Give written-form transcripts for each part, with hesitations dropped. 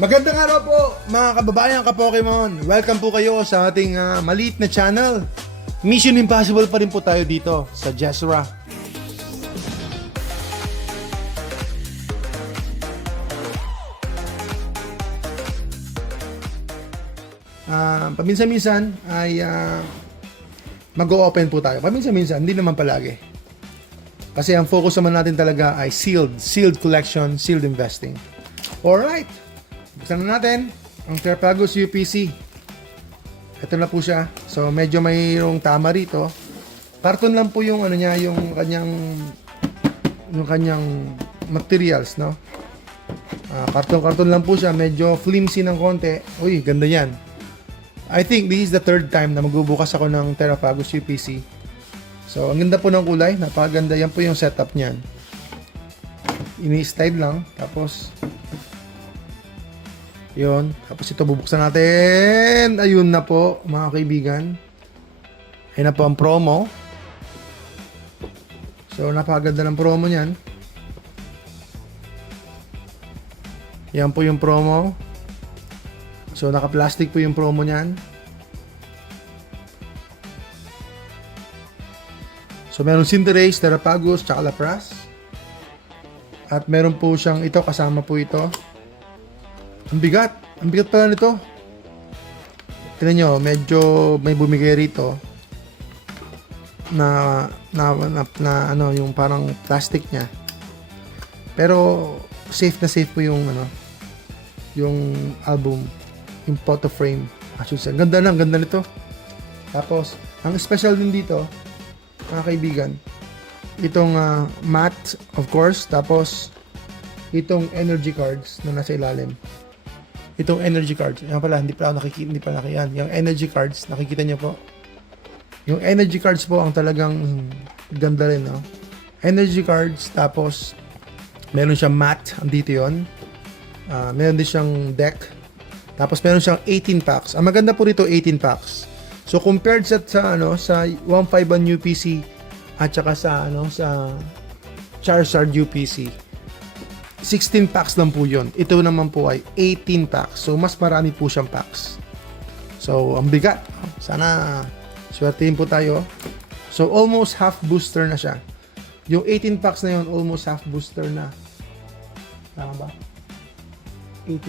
Magandang araw po mga kababayan ka-Pokemon. Welcome po kayo sa ating maliit na channel. Mission Impossible pa rin po tayo dito sa Jesra. Paminsan-minsan ay mag-o-open po tayo. Paminsan-minsan, hindi naman palagi. Kasi ang focus naman natin talaga ay sealed collection, sealed investing. Alright, buksan na natin ang Terrapagus UPC. Ito na po siya. So medyo mayroong tama rito. Karton lang po yung ano niya, yung kanyang materials, no? Karton lang po siya, medyo flimsy ng konti. Uy, ganda yan. I think this is the third time na magbubukas ako ng Terrapagus UPC. So, ang ganda po ng kulay. Napakaganda. Yan po yung setup niyan. Ini-slide lang. Tapos, yun. Tapos ito bubuksan natin. Ayun na po, mga kaibigan. Ayun na po ang promo. So, napakaganda ng promo niyan. Yan po yung promo. So, naka-plastic po yung promo niyan. So, meron Cinderace, Terrapagus, tsaka Lapras. At meron po siyang ito, kasama po ito. Ang bigat. Ang bigat pala nito. Tignan nyo, medyo may bumigay rito. Na ano, yung parang plastic niya. Pero, safe na safe po yung, ano, yung album. Yung photo frame. Ang ganda nito. Tapos, ang special din dito, mga kaibigan, itong matte, of course, tapos itong energy cards na nasa ilalim. Itong energy cards, yan pala, hindi pa nakikita, yung energy cards, nakikita nyo po. Yung energy cards po ang talagang ganda rin, no? Energy cards, tapos meron siyang matte, andito yun. Meron din siyang deck. Tapos meron siyang 18 packs. Ang maganda po rito, 18 packs. So compared sa sa 151 UPC at saka sa Charizard UPC, 16 packs lang po 'yon. Ito naman po ay 18 packs. So mas marami po siyang packs. So ang bigat. Sana swertihin po tayo. So almost half booster na siya. Yung 18 packs na 'yon, almost half booster na. Tama ba? 18.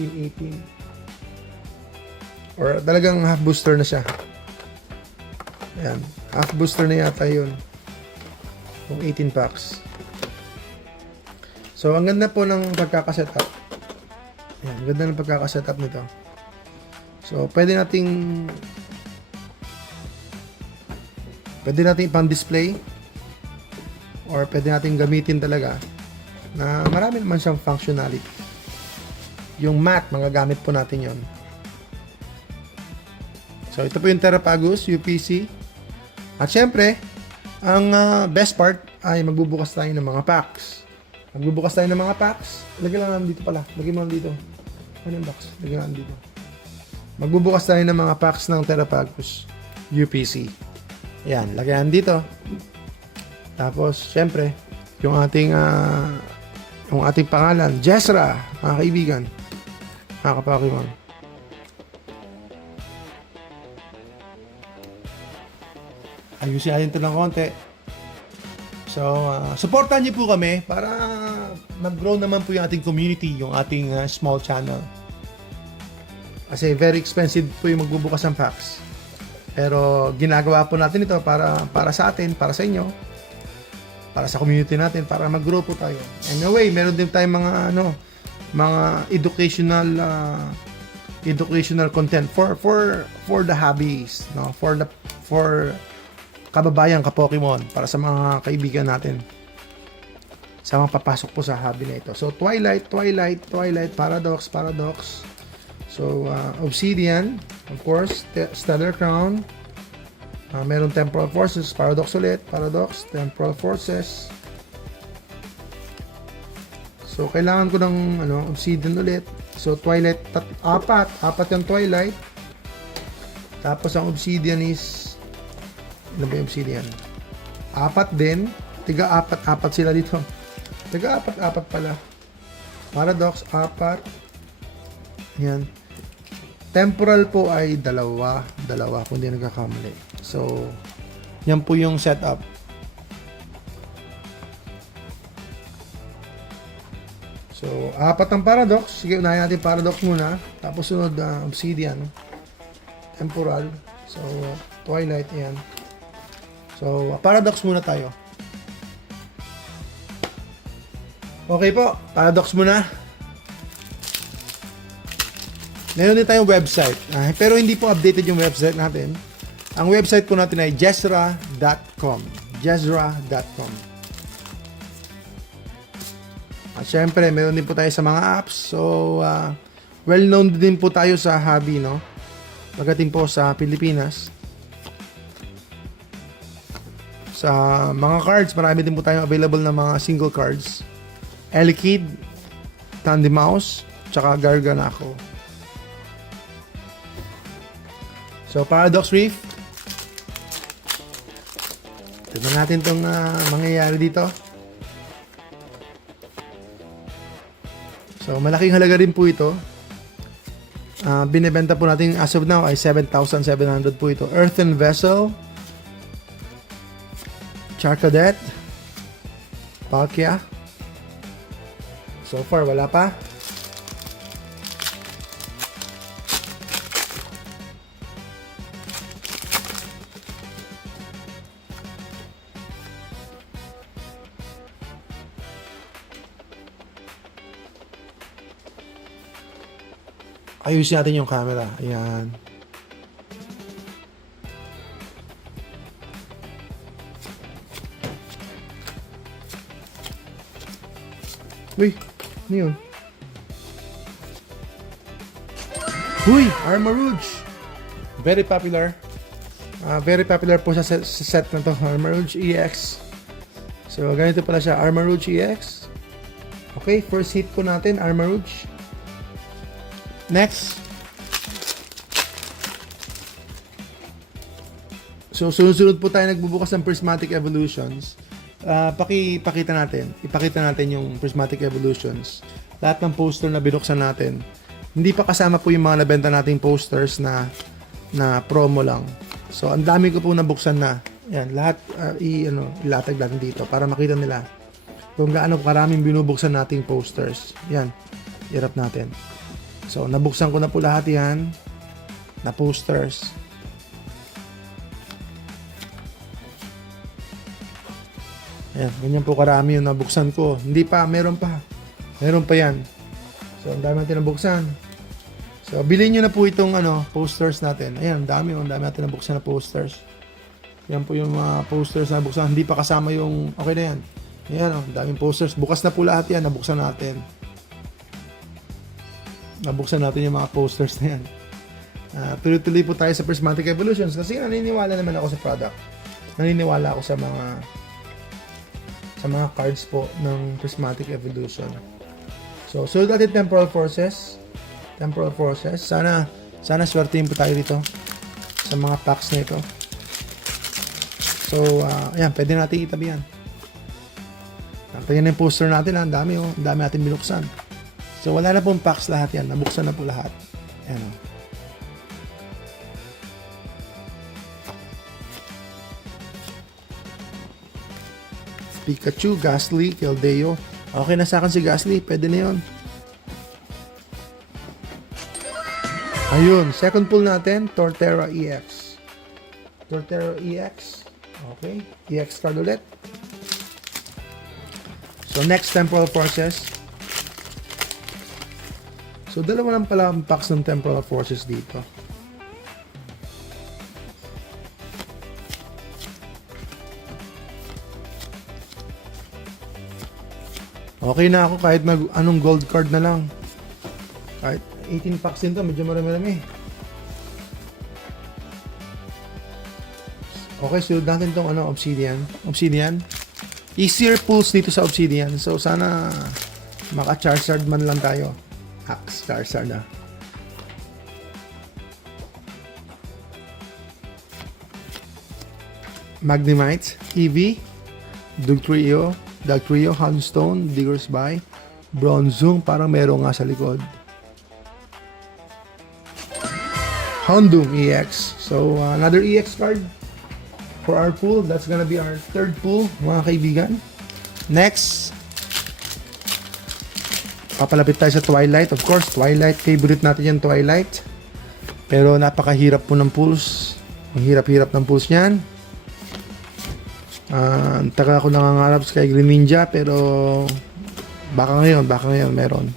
Or talagang half booster na siya. Ayan. Half booster na yata yun. Kung 18 packs. So, ang ganda po ng pagkakasetup. Ayan. Ang ganda ng pagkakasetup nito. So, pwede nating pang-display. Or pwede nating gamitin talaga. Na marami naman siyang functionality. Yung matte, magagamit po natin yon. So, ito po yung Terrapagus UPC. At syempre, ang best part ay magbubukas tayo ng mga packs. Magbubukas tayo ng mga packs. Lagyan lang dito pala. Lagyan mo lang dito. Ano yung box? Lagyan lang dito. Magbubukas tayo ng mga packs ng Terrapagus UPC. Ayan, lagyan dito. Tapos, syempre, yung ating pangalan, Jesra, mga kaibigan, mga kapakimang. Ayusin ito ng konti. So, supportan niyo po kami para mag-grow naman po yung ating community, yung ating small channel. Kasi very expensive po yung magbubukas ng packs. Pero ginagawa po natin ito para sa atin, para sa inyo, para sa community natin, para mag-grow po tayo. Anyway, meron din tayong mga educational content for the hobbies, no? For kababayan ka-Pokemon, para sa mga kaibigan natin sa mga papasok po sa hobby na ito. So, Twilight, Paradox. So, Obsidian, of course, Stellar Crown. Meron Temporal Forces, Paradox ulit, Paradox, Temporal Forces. So, kailangan ko ng Obsidian ulit. So, Twilight, apat yung Twilight. Tapos, ang Obsidian is ano ba yung Obsidian? 4 din. Tiga-4 sila dito. Tiga-4 pala. Paradox, 4. Ayan. Temporal po ay dalawa kung hindi nagkakamali. So, yan po yung setup. So, apat ang paradox. Sige, unahin natin paradox muna. Tapos sunod obsidian. Temporal. So, twilight, yan. So, paradox muna tayo. Okay po, paradox muna. Meron din tayong website. Pero hindi po updated yung website natin. Ang website po natin ay jezra.com. Jezra.com. At syempre, meron din po tayo sa mga apps. So, well-known din po tayo sa hobby, no? Pagdating po sa Pilipinas. Sa mga cards, marami din po tayong available na mga single cards. Elekid, Tandy Mouse, tsaka Garganako. So, Paradox Reef. Tignan natin itong mangyayari dito. So, malaking halaga rin po ito. Binibenta po natin as of now ay 7,700 po ito. Earthen Vessel, Charcadet, Palkia. So far, wala pa. Ayusin natin yung camera. Ayan. Uy, ano yun? Uy, Armor Rouge. Very popular. Very popular po sa set na to, Armor Rouge EX. So, ganito pala siya, Armor Rouge EX. Okay, first hit po natin, Armor Rouge. Next. So, sunod-sunod po tayo nagbubukas ng Prismatic Evolutions. Ipakita natin yung Prismatic Evolutions. Lahat ng poster na binuksan natin. Hindi pa kasama po yung mga nabenta nating posters na promo lang. So, ang dami ko po nabuksan na. Yan, lahat ilatag natin dito para makita nila kung gaano karaming binubuksan nating posters. Yan, hirap natin. So, nabuksan ko na po lahat yan na posters. Ayan, ganyan po karami yung nabuksan ko. Hindi pa, meron pa. Meron pa yan. So, ang dami natin nabuksan. So, bilhin nyo na po itong posters natin. Ayan, ang dami natin nabuksan na posters. Yan po yung mga posters na nabuksan. Hindi pa kasama yung, okay na yan. Ayan, ang daming posters. Bukas na po lahat yan, nabuksan natin. Nabuksan natin yung mga posters na yan. Tuloy-tuloy po tayo sa Prismatic Evolutions kasi naniniwala naman ako sa product. Naniniwala ako sa mga cards po ng Prismatic Evolution. So, sunod natin Temporal Forces. Temporal Forces. Sana swertein po tayo dito sa mga packs na ito. So, ayan, pwede natin itabi yan. Tingnan yung poster natin, ang dami natin binuksan. So, wala na pong packs lahat yan. Nabuksan na po lahat. Ayan o. Pikachu, Gastly, Keldeo. Okay na sa akin si Gastly. Pwede na yun. Ayun. Second pull natin, Torterra EX. Torterra EX. Okay. EX card ulit. So, next Temporal Forces. So, dalawa lang pala ang packs ng Temporal Forces dito. Okay na ako kahit anong gold card na lang. Kahit 18 packs din to, medyo marami-rami. Okay, sunod natin itong Obsidian. Easier pulls dito sa Obsidian. So, sana maka-Charizard man lang tayo. Charizard na. Magnemite, Eevee, Dugtrio, Houndstone, Digger's By, Bronzong, parang meron nga sa likod. Houndoom EX. So, another EX card for our pool. That's gonna be our third pool, mga kaibigan. Next, papalapit tayo sa Twilight. Of course, Twilight. Favorite natin yung Twilight. Pero napakahirap po ng pools. Ang hirap-hirap ng pools niyan. Ang taga ako nangangarap sa kay Green Ninja, pero baka ngayon meron.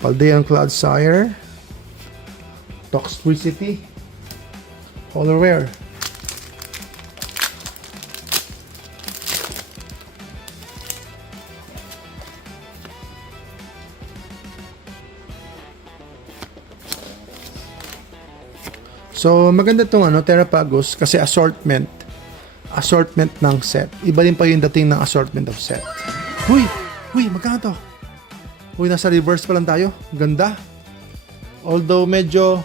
Paldean Cloudsire, Toxtricity, Colorware. So maganda tong Terrapagos kasi assortment ng set. Iba din pa yung dating ng assortment of set. Huy, magkano to? Huy, nasa reverse pa lang tayo. Ganda. Although medyo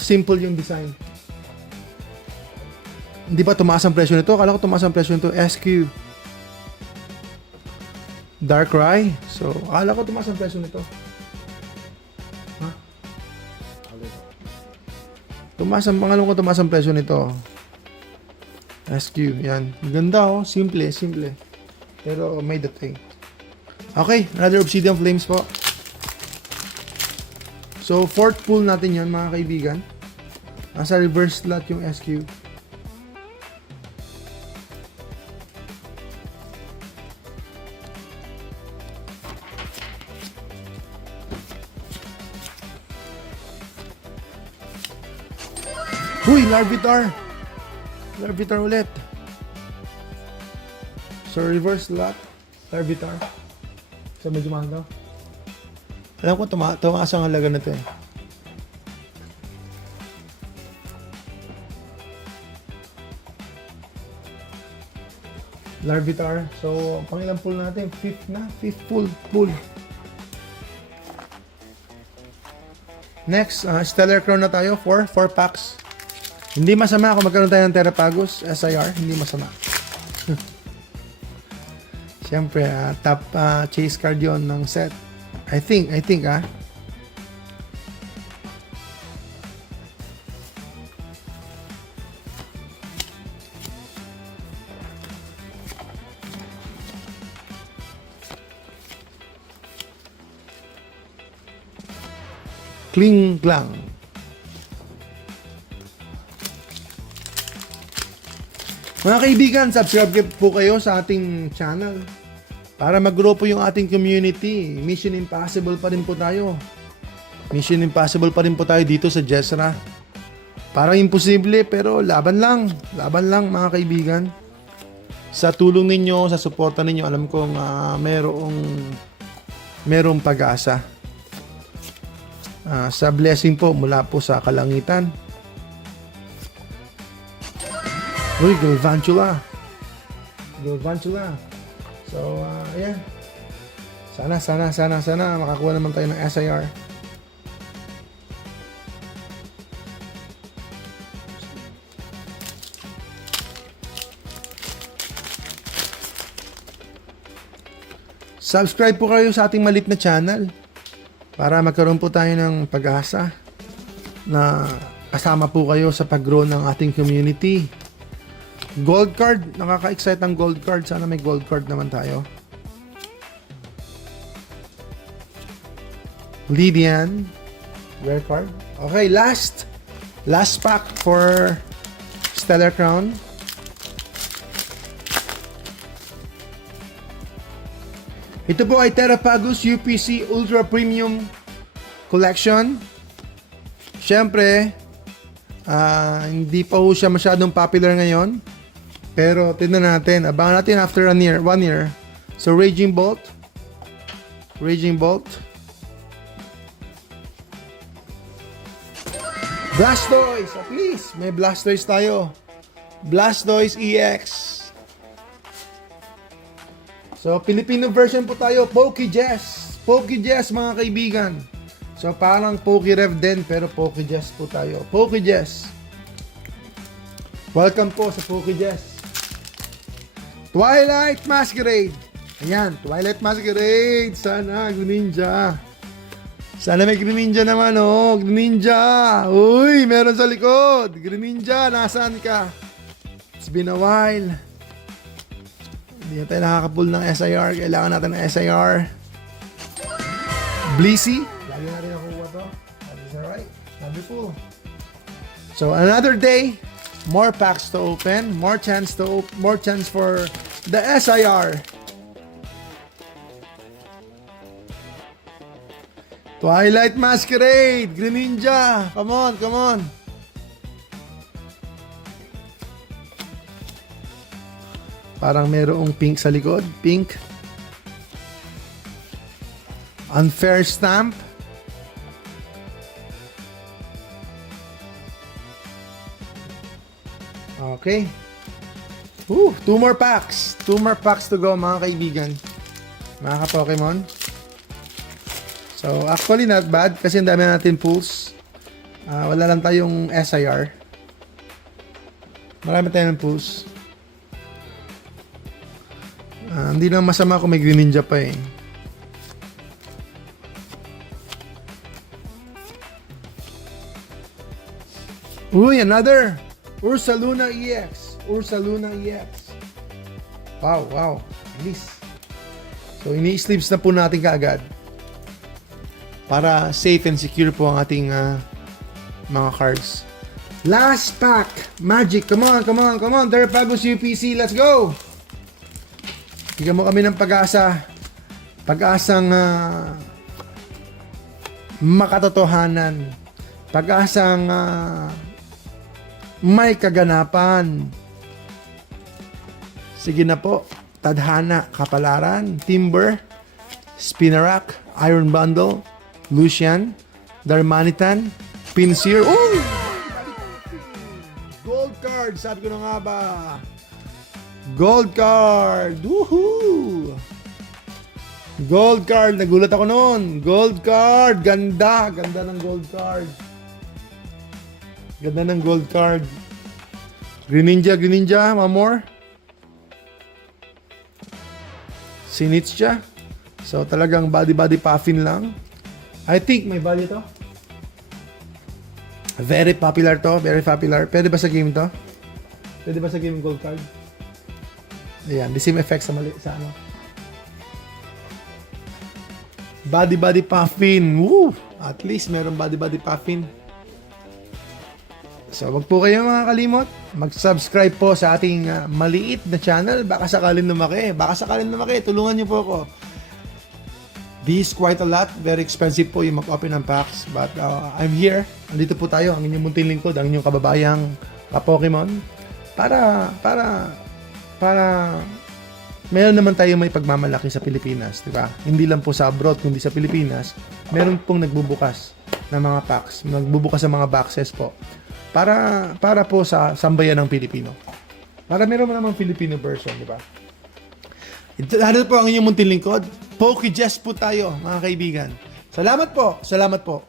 simple yung design. Hindi ba tumaas ang presyo nito? Akala ko tumaas ang presyo nito. SQ Darkrai. So, akala ko tumaas ang presyo nito. Ha? Tumaas ang presyo nito. SQ, yan. Ganda oh, simple. Pero may dating. Okay, another Obsidian Flames po. So, fourth pool natin yan, mga kaibigan. Nasa reverse slot yung SQ. Uy, Larvitar ulit. So, reverse slot, Larvitar. So, medyo mahal daw. Alam ko, tumaas ang halaga na ito eh. Larvitar. So, pangilang pool natin? Fifth pool. Next, Stellar Crown na tayo. 4 packs. Hindi masama kung magkaroon tayo ng Terrapagos SIR. Hindi masama. Siyempre, top chase card yon ng set. I think Kling Klang. Mga kaibigan, subscribe po kayo sa ating channel para mag-grow po yung ating community. Mission Impossible pa rin po tayo. Dito sa Jesra. Parang imposible pero laban lang mga kaibigan. Sa tulong ninyo, sa suporta ninyo, alam kong merong pag-asa. Sa blessing po mula po sa kalangitan. Uy, Galvantula. So, ayan. Sana makakuha naman tayo ng SIR. Subscribe po kayo sa ating maliit na channel para magkaroon po tayo ng pag-asa na kasama po kayo sa pag-grow ng ating community. Gold card, nakaka-excite ang gold card. Sana may gold card naman tayo. Lydian, rare card. Okay, last pack for Stellar Crown. Ito po ay Terrapagos UPC Ultra Premium Collection. Siyempre, hindi pa po siya masyadong popular ngayon. Pero tingnan natin, abangan natin after 1 year. So Raging Bolt. Blastoise, at least may Blastoise tayo. Blastoise EX. So Filipino version po tayo, Pokejess mga kaibigan. So parang Pokerev din pero Pokejess po tayo. Pokejess. Welcome po sa Pokejess. Twilight Masquerade. Ayan, Twilight Masquerade. Sana, Ninja. Sana may Greninja naman, oh. Greninja. Uy, meron sa likod. Greninja, nasaan ka? It's been a while. Hindi na tayo nakakapull ng SIR. Kailangan natin ng SIR. Blissey. Lagi natin nakuha to. That is alright. Sabi po. So, another day. More packs to open. More chance for the SIR. Twilight Masquerade. Greninja. Come on, come on. Parang merong pink sa likod. Pink. Unfair stamp. Okay. Two more packs. Two more packs to go, mga kaibigan. Mga ka-Pokemon. So, actually not bad kasi ang dami natin pulls. Wala lang tayong SIR. Marami tayong pulls. Hindi lang masama kung may Greninja pa eh. Uy, another! Ursaluna EX. Ursaluna EX. Wow, wow. Nice. So, ini-sleeves na po natin kaagad. Para safe and secure po ang ating mga cards. Last pack. Magic. Come on, come on, come on. Terpagos UPC. Let's go! Bigyan mo kami ng pag-asa. Pag-asang makatotohanan. Pag-asang may kaganapan. Sige na po. Tadhana, Kapalaran, Timber, Spinarak, Iron Bundle, Lucian, Darmanitan, Pinsir. Ooh! Gold card. Sabi ko na nga ba. Gold card. Woohoo! Gold card. Nagulat ako noon. Gold card. Ganda. Ganda ng gold card. Ganda ng gold card. Greninja, Greninja. One more. Sinitcha. So talagang body puffin lang. I think may value to. Very popular to. Very popular. Pwede ba sa game to? Pwede ba sa game gold card? Ayan, the same effect sa ano. Body puffin. Woo! At least meron body puffin. So, wag po kayo mga kalimot. Mag-subscribe po sa ating maliit na channel. Baka sakaling lumaki. Tulungan niyo po ako. This is quite a lot. Very expensive po yung mag-open ng packs. But I'm here. Andito po tayo. Ang inyong munting lingkod. Ang inyong kababayang ka-Pokemon. Para meron naman tayo may pagmamalaki sa Pilipinas, di ba? Hindi lang po sa abroad, kundi sa Pilipinas, meron pong nagbubukas ng mga packs, nagbubukas ng mga boxes po. Para po sa sambayan ng Pilipino. Para meron namang Filipino version, di ba? Ito po ang inyong munting lingkod. PokeJess po tayo, mga kaibigan. Salamat po.